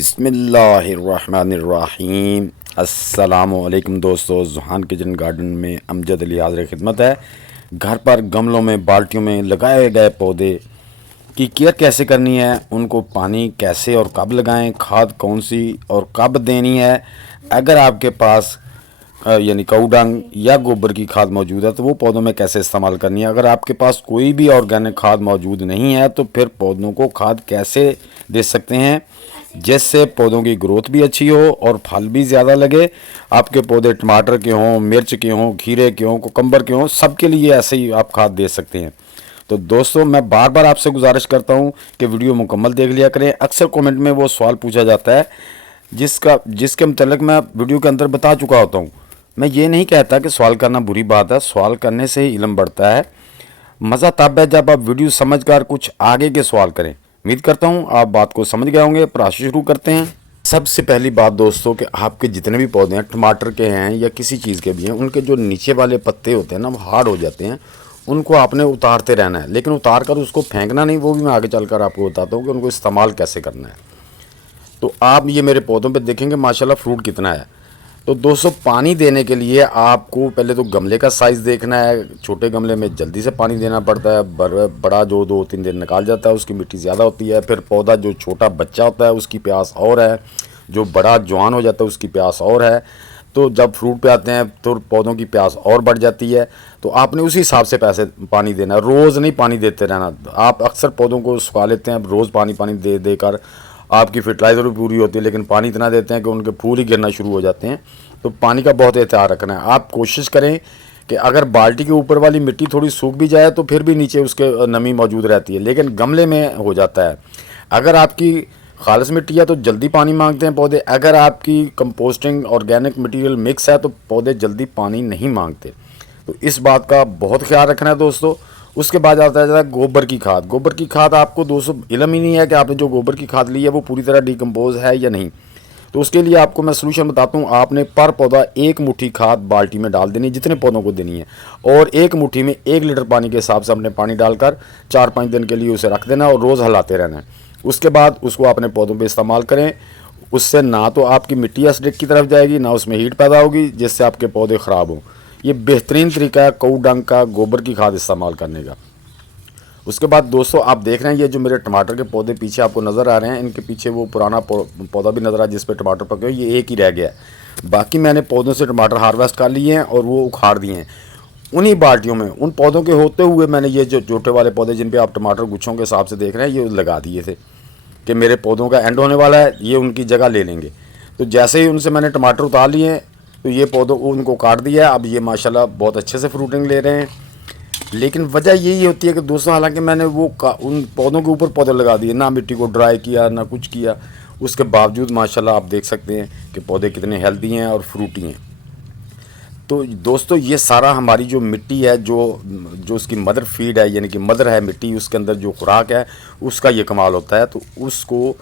बिस्मिल्लाहिर्रहमानिर्रहीम। अस्सलामुअलैकुम दोस्तों, जुहान किचन गार्डन में अमजद अली हाज़िर खिदमत है। घर पर गमलों में बाल्टियों में लगाए गए पौधे की केयर कैसे करनी है, उनको पानी कैसे और कब लगाएं, खाद कौन सी और कब देनी है। अगर आपके पास यानी काऊ डंग या गोबर की खाद मौजूद है तो वो पौधों में कैसे इस्तेमाल करनी है। अगर आपके पास कोई भी ऑर्गेनिक खाद मौजूद नहीं है तो फिर पौधों को खाद कैसे दे सकते हैं जिससे पौधों की ग्रोथ भी अच्छी हो और फल भी ज़्यादा लगे। आपके पौधे टमाटर के हों, मिर्च के हों, खीरे के हों, कुकम्बर के हों, सबके लिए ऐसे ही आप खाद दे सकते हैं। तो दोस्तों, मैं बार बार आपसे गुजारिश करता हूं कि वीडियो मुकम्मल देख लिया करें। अक्सर कमेंट में वो सवाल पूछा जाता है जिसके मतलब मैं वीडियो के अंदर बता चुका होता हूं। मैं ये नहीं कहता कि सवाल करना बुरी बात है, सवाल करने से ही इल्म बढ़ता है। मज़ा तब है जब आप वीडियो समझकर कुछ आगे के सवाल करें। उम्मीद करता हूँ आप बात को समझ गए होंगे। प्रोसेस शुरू करते हैं। सबसे पहली बात दोस्तों कि आपके जितने भी पौधे हैं, टमाटर के हैं या किसी चीज़ के भी हैं, उनके जो नीचे वाले पत्ते होते हैं ना, वो हार्ड हो जाते हैं। उनको आपने उतारते रहना है, लेकिन उतार कर उसको फेंकना नहीं। वो भी मैं आगे चलकर आपको बताता हूँ कि उनको इस्तेमाल कैसे करना है। तो आप ये मेरे पौधों पे देखेंगे माशाल्लाह फ्रूट कितना है। तो दोस्तों, पानी देने के लिए आपको पहले तो गमले का साइज़ देखना है। छोटे गमले में जल्दी से पानी देना पड़ता है, बड़ा जो 2-3 दिन निकाल जाता है उसकी मिट्टी ज़्यादा होती है। फिर पौधा जो छोटा बच्चा होता है उसकी प्यास और है, जो बड़ा जवान हो जाता है उसकी प्यास और है। तो जब फ्रूट पे आते हैं तो पौधों की प्यास और बढ़ जाती है। तो आपने उसी हिसाब से पानी देना है, रोज़ नहीं पानी देते रहना। आप अक्सर पौधों को सुखा लेते हैं, रोज़ पानी दे देकर आपकी फर्टिलाइज़र भी पूरी होती है, लेकिन पानी इतना देते हैं कि उनके फूल ही गिरना शुरू हो जाते हैं। तो पानी का बहुत एहतियात रखना है। आप कोशिश करें कि अगर बाल्टी के ऊपर वाली मिट्टी थोड़ी सूख भी जाए तो फिर भी नीचे उसके नमी मौजूद रहती है, लेकिन गमले में हो जाता है। अगर आपकी खालिस मिट्टी है तो जल्दी पानी मांगते हैं पौधे। अगर आपकी कंपोस्टिंग ऑर्गेनिक मटेरियल मिक्स है तो पौधे जल्दी पानी नहीं मांगते। तो इस बात का बहुत ख्याल रखना है दोस्तों। उसके बाद आता है गोबर की खाद। गोबर की खाद आपको दोस्तों इल्म ही नहीं है कि आपने जो गोबर की खाद ली है वो पूरी तरह डिकम्पोज है या नहीं। तो उसके लिए आपको मैं सलूशन बताता हूँ। आपने पर पौधा 1 मुट्ठी खाद बाल्टी में डाल देनी है, जितने पौधों को देनी है, और 1 मुट्ठी में 1 लीटर पानी के हिसाब से अपने पानी डालकर 4-5 दिन के लिए उसे रख देना और रोज़ हिलाते रहना है। उसके बाद उसको अपने पौधों पर इस्तेमाल करें। उससे ना तो आपकी मिट्टी एसिडिक की तरफ जाएगी, ना उसमें हीट पैदा होगी जिससे आपके पौधे ख़राब हों। ये बेहतरीन तरीका है काऊ डंग का गोबर की खाद इस्तेमाल करने का। उसके बाद दोस्तों, आप देख रहे हैं ये जो मेरे टमाटर के पौधे पीछे आपको नज़र आ रहे हैं, इनके पीछे वो पुराना पौधा भी नज़र आ रहा है जिस पे टमाटर पके हुए, ये एक ही रह गया है। बाकी मैंने पौधों से टमाटर हार्वेस्ट कर लिए हैं और वो उखाड़ दिए हैं। उन्हीं बाल्टियों में उन पौधों के होते हुए मैंने ये जो छोटे वाले पौधे जिन पे आप टमाटर गुच्छों के हिसाब से देख रहे हैं, ये लगा दिए थे कि मेरे पौधों का एंड होने वाला है, ये उनकी जगह ले लेंगे। तो जैसे ही उनसे मैंने टमाटर उतार लिए हैं तो ये पौधों उनको काट दिया है। अब ये माशाल्लाह बहुत अच्छे से फ्रूटिंग ले रहे हैं। लेकिन वजह यही होती है कि दोस्तों, हालांकि मैंने उन पौधों के ऊपर पौधे लगा दिए, ना मिट्टी को ड्राई किया ना कुछ किया, उसके बावजूद माशाल्लाह आप देख सकते हैं कि पौधे कितने हेल्दी हैं और फ्रूटी हैं। तो दोस्तों, ये सारा हमारी जो मिट्टी है, जो उसकी मदर फीड है, यानी कि मदर है मिट्टी, उसके अंदर जो खुराक है उसका ये कमाल होता है। तो उसको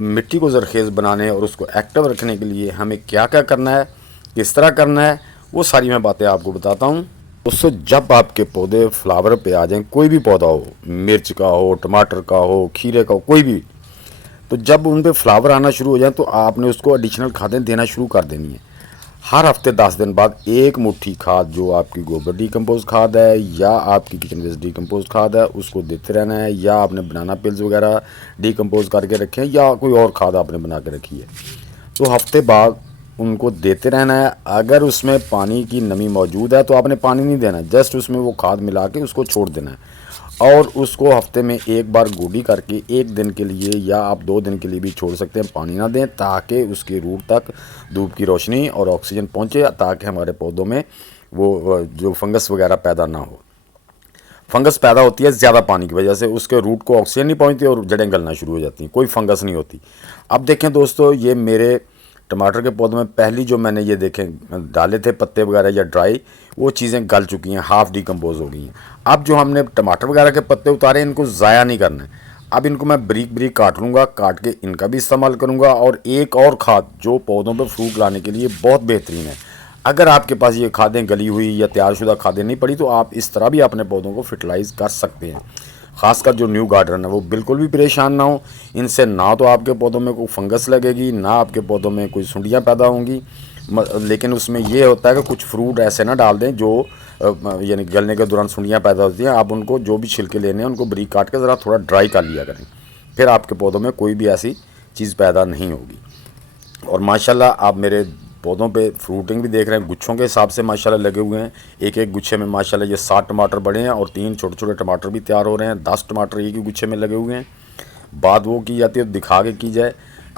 मिट्टी को ज़रखेज़ बनाने और उसको एक्टिव रखने के लिए हमें क्या क्या करना है, किस तरह करना है, वो सारी मैं बातें आपको बताता हूँ। दोस्तों, जब आपके पौधे फ्लावर पे आ जाएं, कोई भी पौधा हो, मिर्च का हो, टमाटर का हो, खीरे का हो, कोई भी, तो जब उन पे फ्लावर आना शुरू हो जाए तो आपने उसको एडिशनल खादें देना शुरू कर देनी है। हर हफ्ते 10 दिन बाद 1 मुट्ठी खाद, जो आपकी गोबर डिकम्पोज खाद है या आपकी किचन वेस्ट डिकम्पोज खाद है, उसको देते रहना है। या आपने बनाना पिल्स वगैरह डिकम्पोज करके रखे हैं या कोई और खाद आपने बना के रखी है, तो हफ्ते बाद उनको देते रहना है। अगर उसमें पानी की नमी मौजूद है तो आपने पानी नहीं देना, जस्ट उसमें वो खाद मिला के उसको छोड़ देना है। और उसको हफ्ते में एक बार गोडी करके 1 दिन के लिए या आप 2 दिन के लिए भी छोड़ सकते हैं, पानी ना दें, ताकि उसकी रूट तक धूप की रोशनी और ऑक्सीजन पहुंचे, ताकि हमारे पौधों में वो जो फंगस वगैरह पैदा ना हो। फंगस पैदा होती है ज़्यादा पानी की वजह से, उसके रूट को ऑक्सीजन नहीं पहुंचती और जड़ें गलना शुरू हो जाती हैं, कोई फंगस नहीं होती। अब देखें दोस्तों, ये मेरे टमाटर के पौधों में पहली जो मैंने ये देखें डाले थे पत्ते वगैरह या ड्राई, वो चीज़ें गल चुकी हैं, हाफ़ डिकम्पोज हो गई हैं। अब जो हमने टमाटर वगैरह के पत्ते उतारे, इनको ज़ाया नहीं करना है। अब इनको मैं ब्रीक ब्रीक काट लूँगा, काट के इनका भी इस्तेमाल करूँगा। और एक और खाद जो पौधों पर फ्रूट लाने के लिए बहुत बेहतरीन है, अगर आपके पास ये खादें गली हुई या तैयारशुदा खादें नहीं पड़ी तो आप इस तरह भी अपने पौधों को फर्टिलाइज़ कर सकते हैं। ख़ासकर जो न्यू गार्डनर है वो बिल्कुल भी परेशान ना हो। इनसे ना तो आपके पौधों में कोई फंगस लगेगी, ना आपके पौधों में कोई सुंडियाँ पैदा होंगी। लेकिन उसमें ये होता है कि कुछ फ्रूट ऐसे ना डाल दें जो यानी गलने के दौरान सुंडियाँ पैदा होती हैं। आप उनको जो भी छिलके लेने हैं उनको बारीक काट के ज़रा थोड़ा ड्राई कर लिया करें, फिर आपके पौधों में कोई भी ऐसी चीज़ पैदा नहीं होगी। और माशाल्लाह आप मेरे पौधों पे फ्रूटिंग भी देख रहे हैं, गुच्छों के हिसाब से माशाल्लाह लगे हुए हैं। एक एक गुच्छे में माशाल्लाह ये 60 टमाटर बड़े हैं और 3 छोटे छोटे टमाटर भी तैयार हो रहे हैं। 10 टमाटर एक ही गुच्छे में लगे हुए हैं। बात वो की जाती है दिखा के की जाए।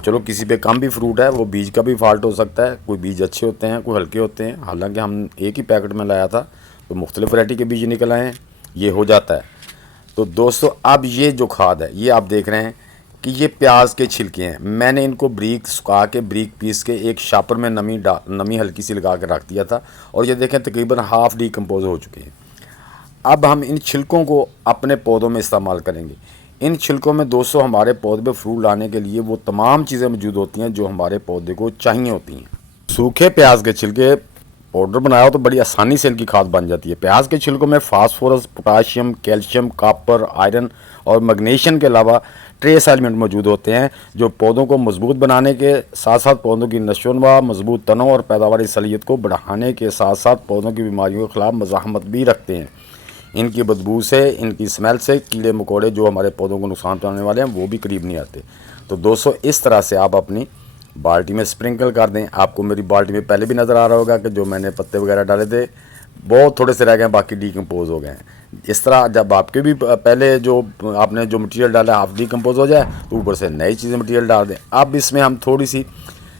चलो किसी पे कम भी फ्रूट है, वो बीज का भी फॉल्ट हो सकता है, कोई बीज अच्छे होते हैं, कोई हल्के होते हैं। हालांकि हम एक ही पैकेट में लाया था तो मुख्तलिफ वैरायटी के बीज निकल आए हैं, ये हो जाता है। तो दोस्तों अब ये जो खाद है ये आप देख रहे हैं कि ये प्याज के छिलके हैं। मैंने इनको ब्रीक सुखा के ब्रीक पीस के एक शापर में नमी हल्की सी लगा के रख दिया था और ये देखें तकरीबन हाफ़ डिकम्पोज हो चुके हैं। अब हम इन छिलकों को अपने पौधों में इस्तेमाल करेंगे। इन छिलकों में दोस्तों हमारे पौधे पे फ्रूट लाने के लिए वो तमाम चीज़ें मौजूद होती हैं जो हमारे पौधे को चाहिए होती हैं। सूखे प्याज के छिलके पाउडर बनाया हो तो बड़ी आसानी से इनकी खाद बन जाती है। प्याज के छिलकों में phosphorus, potassium, calcium, copper, iron और मैग्नीशियम के अलावा ट्रेस एलिमेंट मौजूद होते हैं जो पौधों को मजबूत बनाने के साथ साथ पौधों की नशोनुमा, मजबूत तनों और पैदावारी सलाहियत को बढ़ाने के साथ साथ पौधों की बीमारियों के खिलाफ मज़ाहमत भी रखते हैं। इनकी बदबू से, इनकी स्मेल से कीड़े मकोड़े जो हमारे पौधों को नुकसान पहुंचाने वाले हैं वो भी करीब नहीं आते। तो दोस्तों इस तरह से आप अपनी बाल्टी में स्प्रिंकल कर दें। आपको मेरी बाल्टी में पहले भी नज़र आ रहा होगा कि जो मैंने पत्ते वगैरह डाले थे बहुत थोड़े से रह गए हैं, बाकी डीकम्पोज हो गए हैं। इस तरह जब आपके भी पहले जो आपने जो मटेरियल डाला हाफ डीकम्पोज हो जाए तो ऊपर से नई चीज़ें मटेरियल डाल दें। अब इसमें हम थोड़ी सी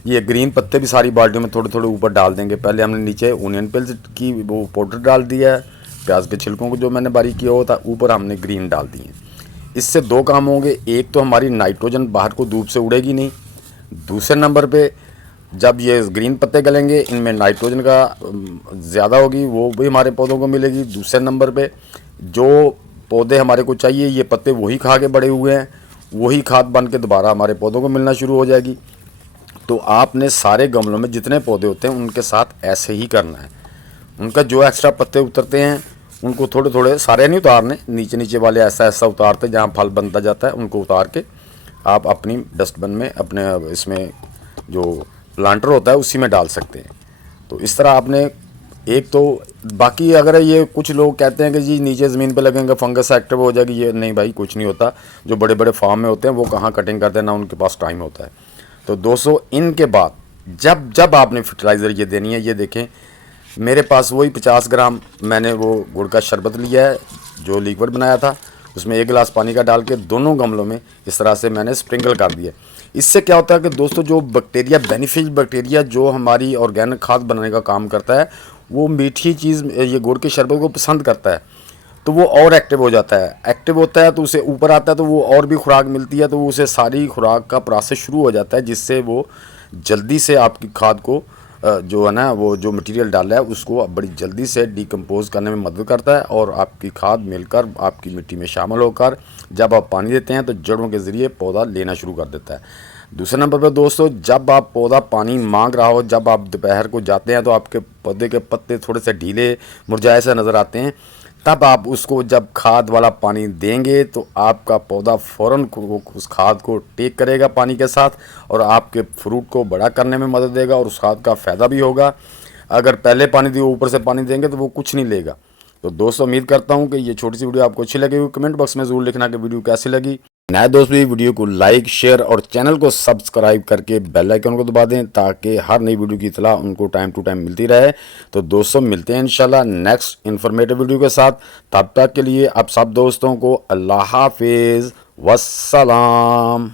ये ग्रीन पत्ते भी सारी बाल्टियों में थोड़े थोड़े ऊपर डाल देंगे। पहले हमने नीचे ओनियन पिल्स की वो पाउडर डाल दिया है, प्याज के छिलकों को जो मैंने बारीक किया हुआ था ऊपर हमने ग्रीन डाल दिए। इससे दो काम होंगे, एक तो हमारी नाइट्रोजन बाहर को धूप से उड़ेगी नहीं, दूसरे नंबर पे जब ये ग्रीन पत्ते गलेंगे इनमें नाइट्रोजन का ज़्यादा होगी, वो भी हमारे पौधों को मिलेगी। दूसरे नंबर पे जो पौधे हमारे को चाहिए ये पत्ते वही खा के बड़े हुए हैं, वही खाद बन के दोबारा हमारे पौधों को मिलना शुरू हो जाएगी। तो आपने सारे गमलों में जितने पौधे होते हैं उनके साथ ऐसे ही करना है। उनका जो एक्स्ट्रा पत्ते उतरते हैं उनको थोड़े थोड़े, सारे नहीं उतारने, नीचे नीचे वाले ऐसा ऐसा उतारते जहाँ फल बनता जाता है उनको उतार के आप अपनी डस्टबिन में अपने इसमें जो प्लांटर होता है उसी में डाल सकते हैं। तो इस तरह आपने एक तो बाकी अगर ये कुछ लोग कहते हैं कि जी नीचे ज़मीन पे लगेंगे फंगस एक्टिव हो जाएगी, ये नहीं भाई, कुछ नहीं होता। जो बड़े बड़े फार्म में होते हैं वो कहाँ कटिंग करते हैं, ना उनके पास टाइम होता है। तो दोस्तों इनके बाद जब जब आपने फर्टिलाइज़र ये देनी है, ये देखें मेरे पास वही 50 ग्राम मैंने वो गुड़ का शरबत लिया है जो लिक्विड बनाया था, उसमें 1 गिलास पानी का डाल के दोनों गमलों में इस तरह से मैंने स्प्रिंकल कर दिया। इससे क्या होता है कि दोस्तों जो बैक्टीरिया, बेनिफिशियल बैक्टीरिया जो हमारी ऑर्गेनिक खाद बनाने का काम करता है, वो मीठी चीज़ ये गुड़ के शरबत को पसंद करता है, तो वो और एक्टिव हो जाता है। एक्टिव होता है तो उसे ऊपर आता है तो वो और भी खुराक मिलती है, तो वो उसे सारी खुराक का प्रोसेस शुरू हो जाता है, जिससे वो जल्दी से आपकी खाद को जो है ना वो जो मटेरियल डाला है उसको बड़ी जल्दी से डिकम्पोज करने में मदद करता है और आपकी खाद मिलकर आपकी मिट्टी में शामिल होकर जब आप पानी देते हैं तो जड़ों के ज़रिए पौधा लेना शुरू कर देता है। दूसरे नंबर पर दोस्तों जब आप पौधा पानी मांग रहा हो, जब आप दोपहर को जाते हैं तो आपके पौधे के पत्ते थोड़े से ढीले मुरझाए से नज़र आते हैं, तब आप उसको जब खाद वाला पानी देंगे तो आपका पौधा फ़ौरन उस खाद को टेक करेगा पानी के साथ और आपके फ्रूट को बड़ा करने में मदद देगा और उस खाद का फ़ायदा भी होगा। अगर पहले पानी दिए ऊपर से पानी देंगे तो वो कुछ नहीं लेगा। तो दोस्तों उम्मीद करता हूँ कि ये छोटी सी वीडियो आपको अच्छी लगी हुई। कमेंट बॉक्स में ज़रूर लिखना कि वीडियो कैसी लगी। नए दोस्त भी वीडियो को लाइक, शेयर और चैनल को सब्सक्राइब करके बेल आइकन को दबा दें ताकि हर नई वीडियो की इत्तला उनको टाइम टू टाइम मिलती रहे। तो दोस्तों मिलते हैं इंशाल्लाह नेक्स्ट इन्फॉर्मेटिव वीडियो के साथ। तब तक के लिए आप सब दोस्तों को अल्लाह हाफिज़, वस्सलाम।